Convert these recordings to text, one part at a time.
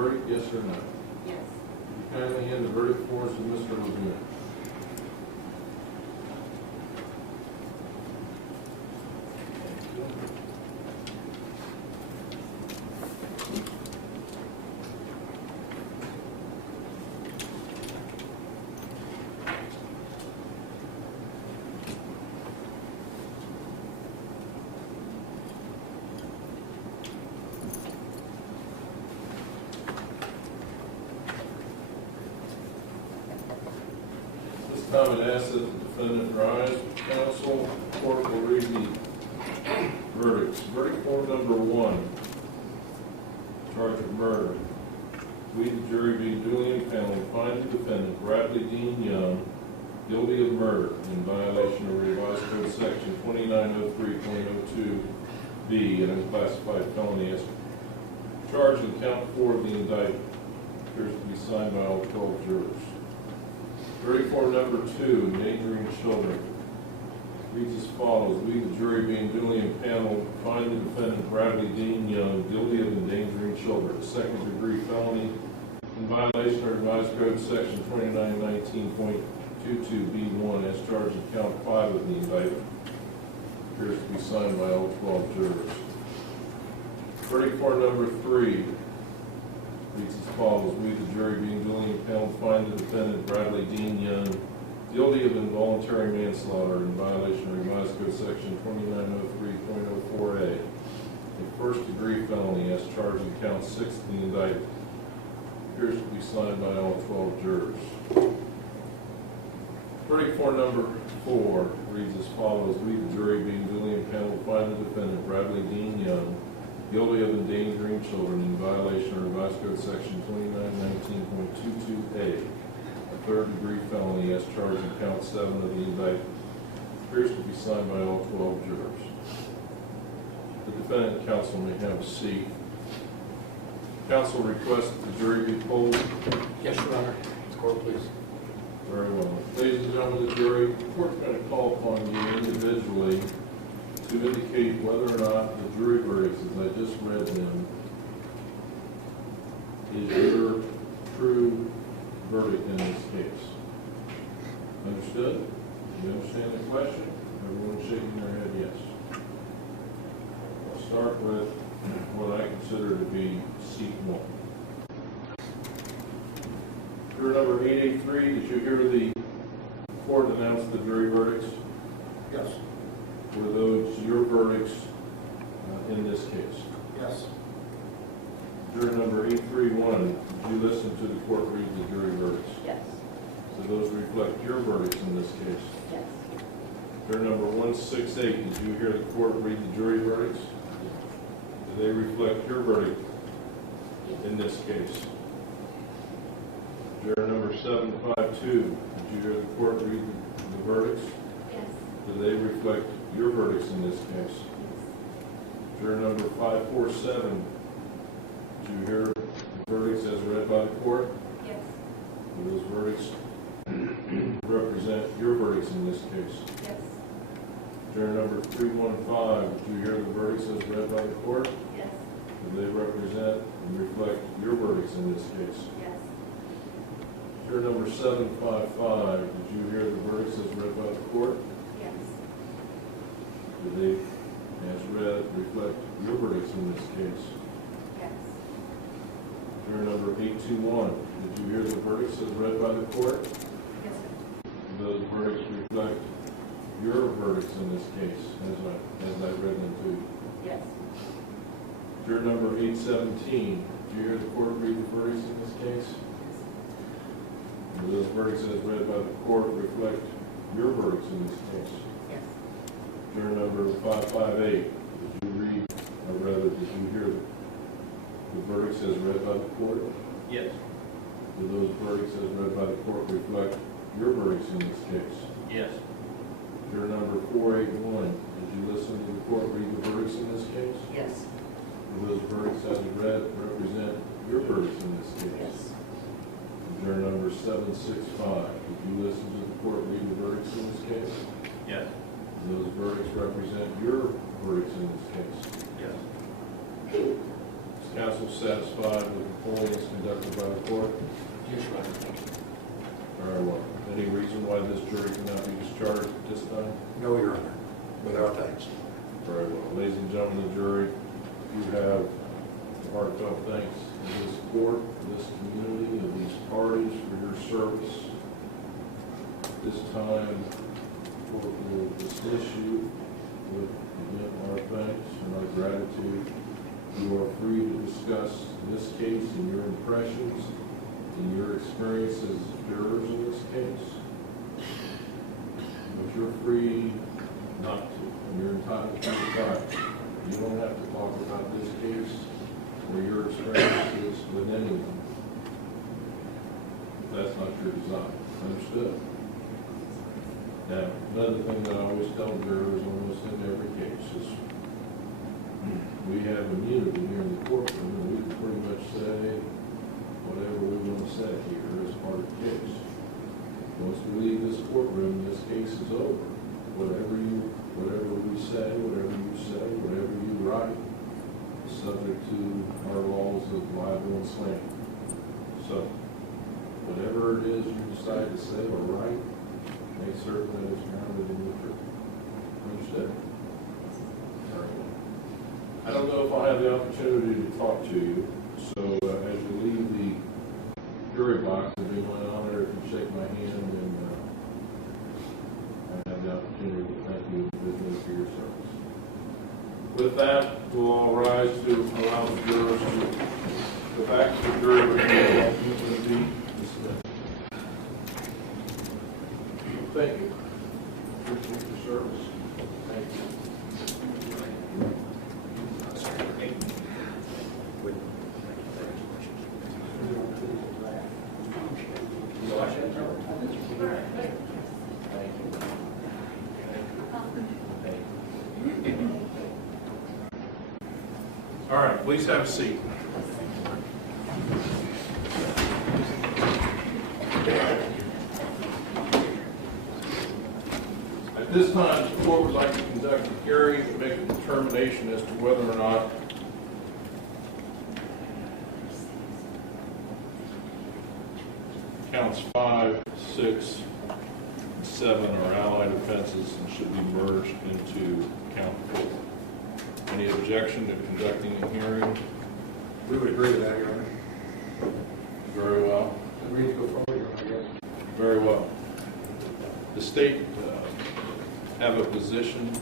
verdict, yes or no? Yes. Would you kindly hand the verdict forms to Mr. Laguna? I would ask that the defendant rise. Counsel, court will read the verdicts. Verdict form number 1, charge of murder. We, the jury, being duly impaneled, find the defendant, Bradley Dean Young, guilty of murder in violation of Revised Code Section 2903.02B, an unclassified felony as charged in count 4 of the indictment. Appears to be signed by all 12 jurors. Verdict form number 2, endangering children, reads as follows. We, the jury, being duly impaneled, find the defendant, Bradley Dean Young, guilty of endangering children, a second-degree felony in violation of Revised Code Section 2919.22B1 as charged in count 5 of the indictment. Appears to be signed by all 12 jurors. Verdict form number 3, reads as follows. We, the jury, being duly impaneled, find the defendant, Bradley Dean Young, guilty of involuntary manslaughter in violation of Revised Code Section 2903.04A, a first-degree felony as charged in count 6 of the indictment. Appears to be signed by all 12 jurors. Verdict form number 4 reads as follows. We, the jury, being duly impaneled, find the defendant, Bradley Dean Young, guilty of endangering children in violation of Revised Code Section 2919.22A, a third-degree felony as charged in count 7 of the indictment. Appears to be signed by all 12 jurors. The defendant and counsel may have a seat. Counsel requests that the jury be polled. Yes, Your Honor. Court, please. Very well. Ladies and gentlemen of the jury, the court's going to call upon you individually to indicate whether or not the jury verdicts, as I just read them, is your true verdict in this case. Understood? You understand the question? Everyone shaking their head yes. I'll start with what I consider to be seat 1. Juror number 883, did you hear the court announce the jury verdicts? Yes. Were those your verdicts in this case? Yes. Juror number 831, did you listen to the court read the jury verdicts? Yes. Do those reflect your verdicts in this case? Yes. Juror number 168, did you hear the court read the jury verdicts? Do they reflect your verdict in this case? Juror number 752, did you hear the court read the verdicts? Yes. Do they reflect your verdicts in this case? Juror number 547, did you hear the verdicts as read by the court? Yes. Do those verdicts represent your verdicts in this case? Yes. Juror number 315, did you hear the verdicts as read by the court? Yes. Do they represent and reflect your verdicts in this case? Yes. Juror number 755, did you hear the verdicts as read by the court? Yes. Do they, as read, reflect your verdicts in this case? Yes. Juror number 821, did you hear the verdicts as read by the court? Yes, sir. Do those verdicts reflect your verdicts in this case, as I read them to you? Yes. Juror number 817, did you hear the court read the verdicts in this case? Do those verdicts as read by the court reflect your verdicts in this case? Yes. Juror number 558, did you read, or rather, did you hear the verdicts as read by the court? Yes. Do those verdicts as read by the court reflect your verdicts in this case? Yes. Juror number 481, did you listen to the court read the verdicts in this case? Yes. Do those verdicts as read represent your verdicts in this case? Yes. Juror number 765, did you listen to the court read the verdicts in this case? Yes. Do those verdicts represent your verdicts in this case? Yes. Is council satisfied with the polling conducted by the court? Yes, Your Honor. Very well. Any reason why this jury cannot be discharged at this time? No, Your Honor. With our thanks. Very well. Ladies and gentlemen of the jury, you have heartfelt thanks to this court, this community, of these parties for your service. This time, the court will dismiss you with again our thanks and our gratitude. You are free to discuss this case and your impressions and your experiences as jurors in this case. But you're free not to, and you're entitled to decide. You don't have to talk about this case or your experiences with anyone. That's not your design. Understood? Now, another thing that I always tell jurors almost in every case is we have immunity here in the courtroom, and we can pretty much say whatever we want to say here as part of the case. Once we leave this courtroom, this case is over. Whatever we say, whatever you write, is subject to our laws of libel and slander. So, whatever it is you decide to say or write, make certain that it's grounded in the truth. Understood? Very well. I don't know if I'll have the opportunity to talk to you, so as you leave the jury box, it'd be my honor if you shake my hand and I have the opportunity to thank you individually for your service. With that, we'll all rise to allow the jurors to go back to the jury room and be dismissed. Thank you. Appreciate your service. Thank you. All right, please have a seat. At this time, the court would like to conduct a hearing to make a determination as to whether or not counts 5, 6, and 7 are allied offenses and should be merged into count 4. Any objection to conducting a hearing? We would agree with that, Your Honor. Very well. Agree to go forward, Your Honor, yes. Very well. The state have a position,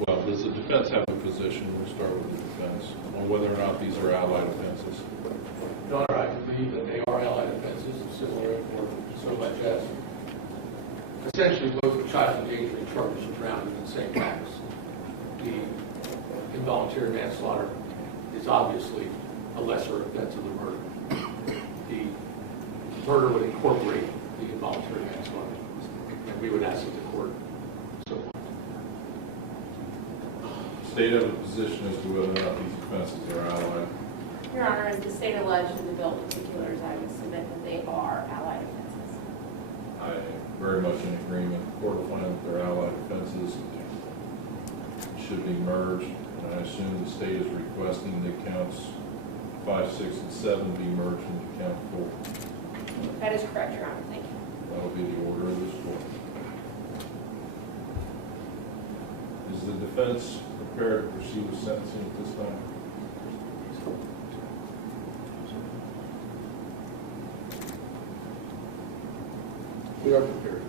well, does the defense have a position, we'll start with the defense, on whether or not these are allied offenses? Your Honor, I believe that they are allied offenses of similar import, so much as essentially both child endangerment charges are grounded in the same facts. The involuntary manslaughter is obviously a lesser offense of the murder. The murder would incorporate the involuntary manslaughter, and we would ask that the court so on. The state have a position as to whether or not these offenses are allied. Your Honor, as the state alleged in the bill of particulars, I would submit that they are allied offenses. I am very much in agreement. The court will find that they're allied offenses, should be merged, and I assume the state is requesting that counts 5, 6, and 7 be merged into count 4. That is correct, Your Honor. Thank you. That will be the order of this court. Is the defense prepared to proceed with sentencing at this time? We are prepared.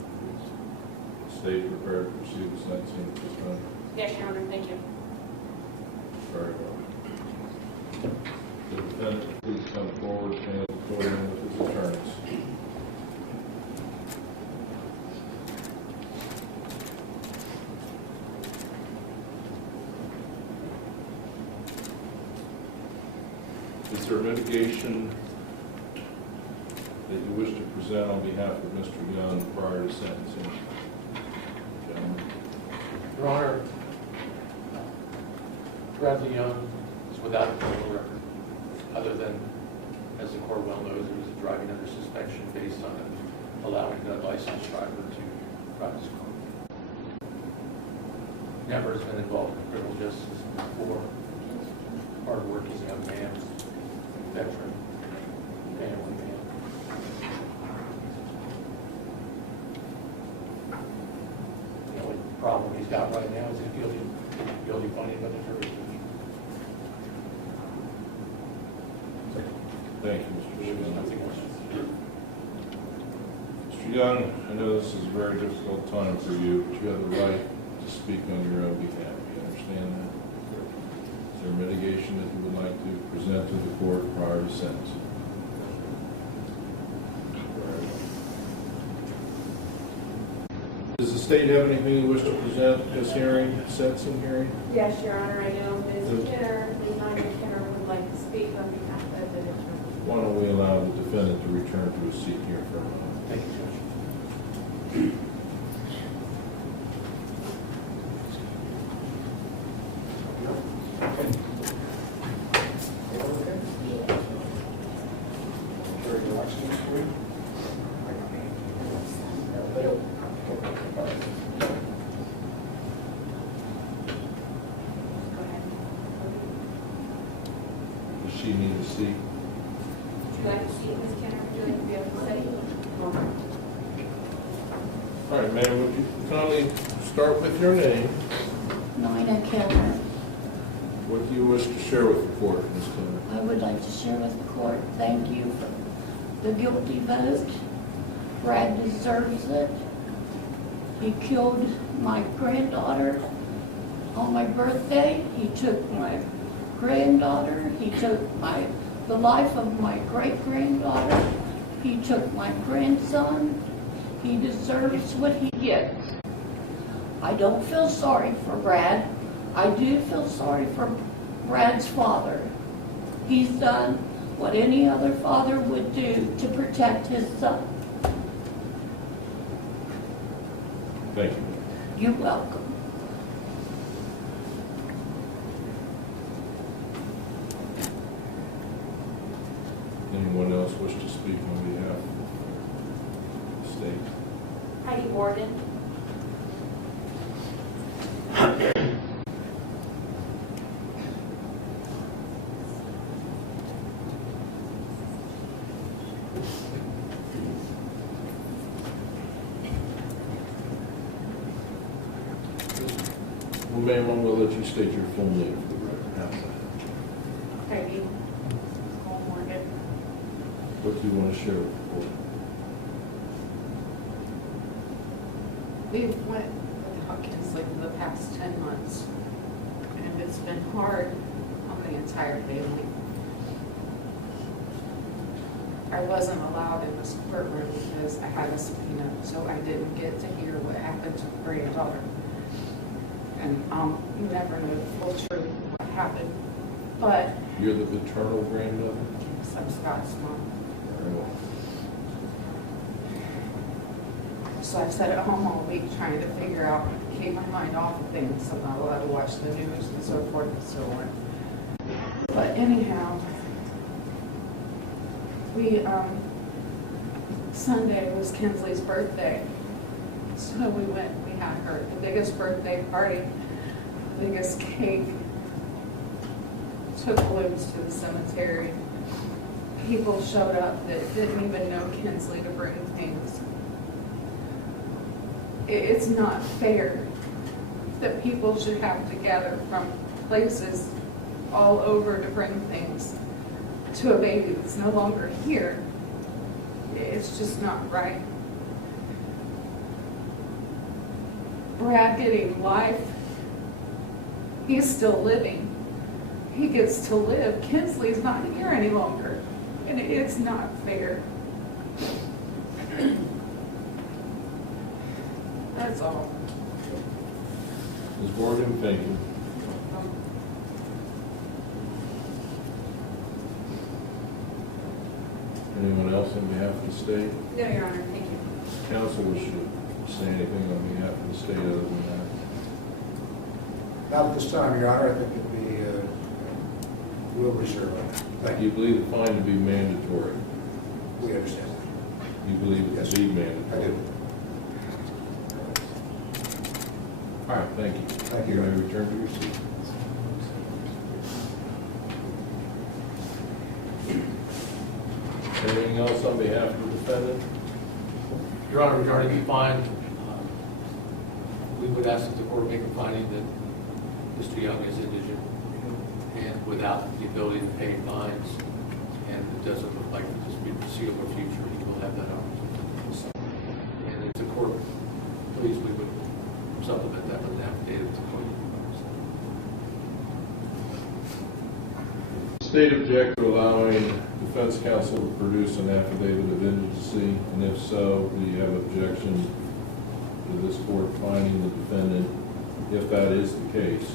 State prepared to proceed with sentencing at this time? Yes, Your Honor. Thank you. Very well. The defendant, please come forward and report in with his attorneys. Is there mitigation that you wish to present on behalf of Mr. Young prior to sentencing? Gentlemen. Your Honor, Bradley Young is without a criminal record, other than, as the court well knows, it was a driving under suspension based on allowing an unlicensed driver to drive his car. Never has been involved in criminal justice before hardworking young man, veteran, family man. The only problem he's got right now is his guilty finding by the jury. Thank you, Mr. There's Young. nothing else. Mr. Young, I know this is a very difficult time for you, but you have the right to speak on your own behalf. You understand that? Is there mitigation that you would like to present to the court prior to sentencing? Does the state have anything you wish to present at this hearing, sentencing hearing? Yes, Your Honor, I know Ms. Kinner, Ms. Kinner would like to speak on behalf of the defendant. Why don't we allow the defendant to return to his seat here for a moment? Thank you, Judge. Does she need a seat? Would you like to see Ms. Kinner? Would you like to be able to say? All right, ma'am, would you kindly start with your name? Nina Kinner. What do you wish to share with the court, Ms. Kinner? I would like to share with the court, thank you for the guilty vote. Brad deserves it. He killed my granddaughter on my birthday. He took my granddaughter. He took the life of my great-granddaughter. He took my grandson. He deserves what he gets. I don't feel sorry for Brad. I do feel sorry for Brad's father. He's done what any other father would do to protect his son. Thank you. You're welcome. Anyone else wish to speak on behalf of the state? Heidi Morgan. Well, ma'am, I'm going to let you state your full name for the record. How's that? Heidi Morgan. What do you want to share with the court? We've went without Kinsley for the past 10 months, and it's been hard on the entire family. I wasn't allowed in this courtroom because I had a subpoena, so I didn't get to hear what happened to my granddaughter. And you never know the full truth of what happened, but You're the paternal granddaughter? I'm Scott's mom. Very well. So I've sat at home all week trying to figure out, keep my mind off of things. I'm not allowed to watch the news and so forth and so on. But anyhow, Sunday was Kinsley's birthday. So we went, we had the biggest birthday party, the biggest cake, took balloons to the cemetery. People showed up that didn't even know Kinsley to bring things. It's not fair that people should have to gather from places all over to bring things to a baby that's no longer here. It's just not right. Brad getting life, he's still living. He gets to live. Kinsley's not here any longer, and it's not fair. That's all. Ms. Morgan, thank you. Anyone else on behalf of the state? No, Your Honor, thank you. Counsel wish to say anything on behalf of the state other than that? Not at this time, Your Honor. I think it'd be, we'll reserve it. Thank Do you you. believe the fine to be mandatory? We understand that. You believe it to be I mandatory? do. All right, thank you. Thank you. You may return to your seat. Anything else on behalf of the defendant? Your Honor, regarding the fine, we would ask that the court make a finding that Mr. Young is indigent and without the ability to pay fines, and it doesn't look like this will be foreseeable future, he will have that opportunity. And if the court, please, we would supplement that with an affidavit to court. State object to allowing defense counsel to produce an affidavit of indigency, and if so, do you have objection to this court finding the defendant, if that is the case,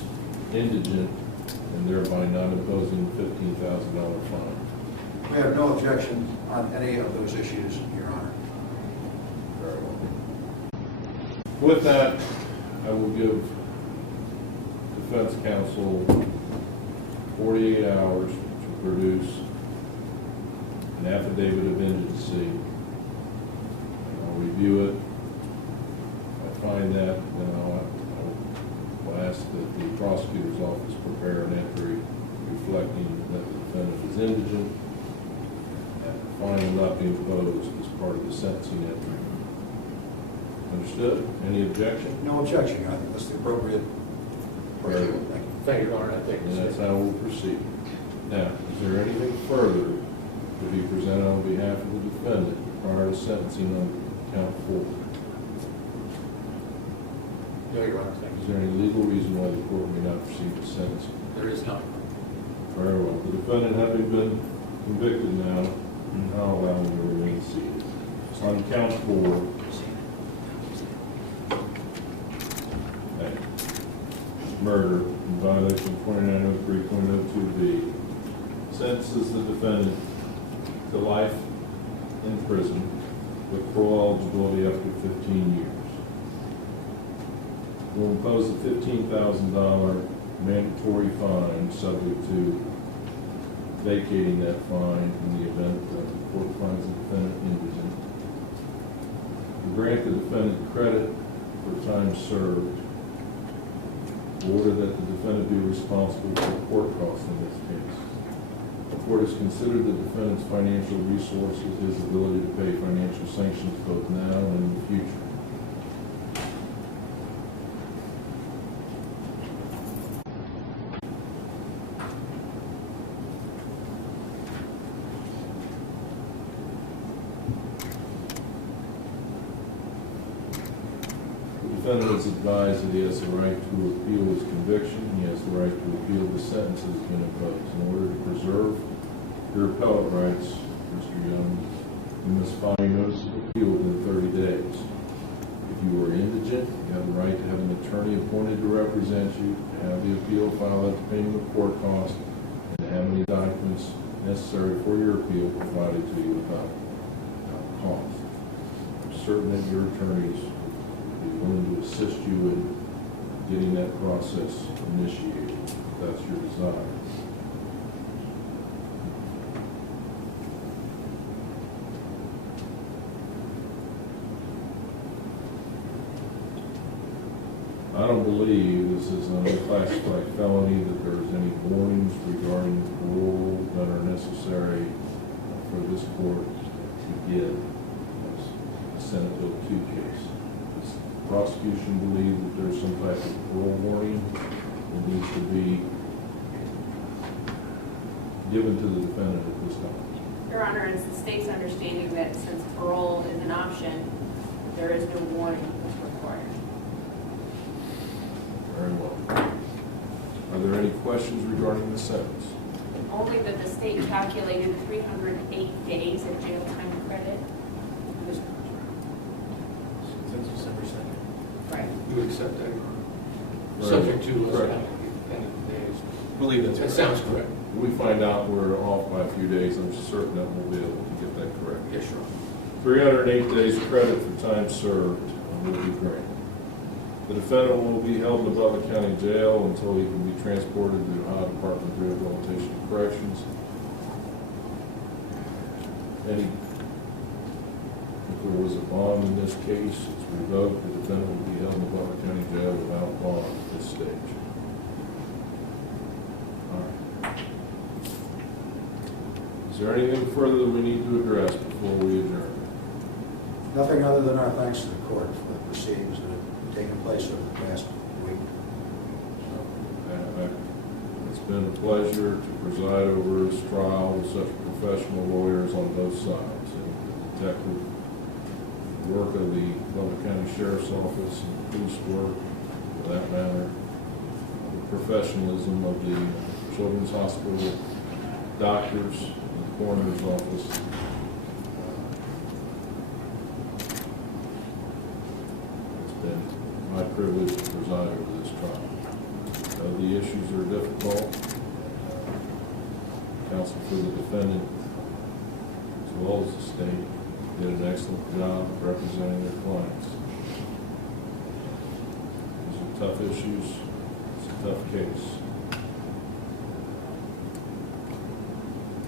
indigent, and thereby not imposing $15,000 fine? We have no objection on any of those issues, Your Honor. Very well. With that, I will give defense counsel 48 hours to produce an affidavit of indigency. I'll review it. If I find that, then I'll ask that the prosecutor's office prepare an entry reflecting that the defendant is indigent, and the fine will not be imposed as part of the sentencing entry. Understood? Any objection? No objection, Your Honor. That's the appropriate procedure. Thank you. Thank you, Your Honor, I think. And that's how we'll proceed. Now, is there anything further to be presented on behalf of the defendant prior to sentencing on count 4? No, Your Honor, thank Is you. there any legal reason why the court may not proceed with sentencing? There is none. Very well. The defendant having been convicted now, I'll allow him to remain seated. On count 4, murder in violation of 2903.02b, sentences the defendant to life in prison with parole eligibility up to 15 years. Will impose a $15,000 mandatory fine subject to vacating that fine in the event that the court finds the defendant indigent. Will grant the defendant credit for time served. Order that the defendant be responsible for court costs in this case. The court has considered the defendant's financial resources, his ability to pay financial sanctions both now and in the future. The defendant is advised that he has the right to appeal his conviction. He has the right to appeal the sentence that has been imposed. In order to preserve your appellate rights, Mr. Young, you must file your notice of appeal within 30 days. If you are indigent, you have the right to have an attorney appointed to represent you, to have the appeal filed at the payment of court costs, and to have any documents necessary for your appeal provided to you without cost. I'm certain that your attorneys willing to assist you in getting that process initiated, if that's your desire. I don't believe this is an unclassified felony, that there's any warnings regarding parole that are necessary for this court to give a Senate Bill 2 case. Prosecution believe that there's some type of parole warning that needs to be given to the defendant at this time. Your Honor, it's the state's understanding that since parole is an option, there is no warning that's required. Very well. Are there any questions regarding the sentence? Only that the state calculated 308 days of jail time credit. Since December 2nd. Right. You accept that, Your Honor? Right. Subject to Correct. end of the days. Believe that's That correct. sounds correct. If we find out we're off by a few days, I'm certain that we'll be able to get that correct. Yes, Your Honor. 308 days credit for time served will be granted. The defendant will be held in the Butler County Jail until he can be transported to the Ohio Department of Rehabilitation and Corrections. If there was a bond in this case, it's revoked, the defendant will be held in the Butler County Jail without bond at this stage. All right. Is there anything further that we need to address before we adjourn? Nothing other than our thanks to the court for the proceedings that have taken place over the past week. It's been a pleasure to preside over this trial with such professional lawyers on both sides. And detective work of the Lovett County Sheriff's Office and police work, for that matter, the professionalism of the Children's Hospital doctors, the coroner's office. It's been my privilege to preside over this trial. The issues are difficult. Counsel for the defendant, as well as the state, did an excellent job representing their clients. These are tough issues. It's a tough case.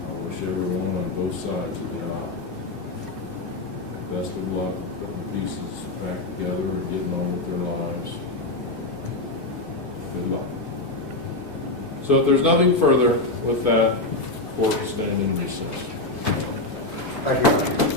I wish everyone on both sides of the aisle best of luck putting the pieces back together and getting on with their lives. Good luck. So if there's nothing further with that, court will stand in recess. Thank you.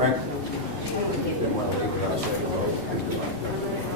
Frank, didn't want to leave without saying hello.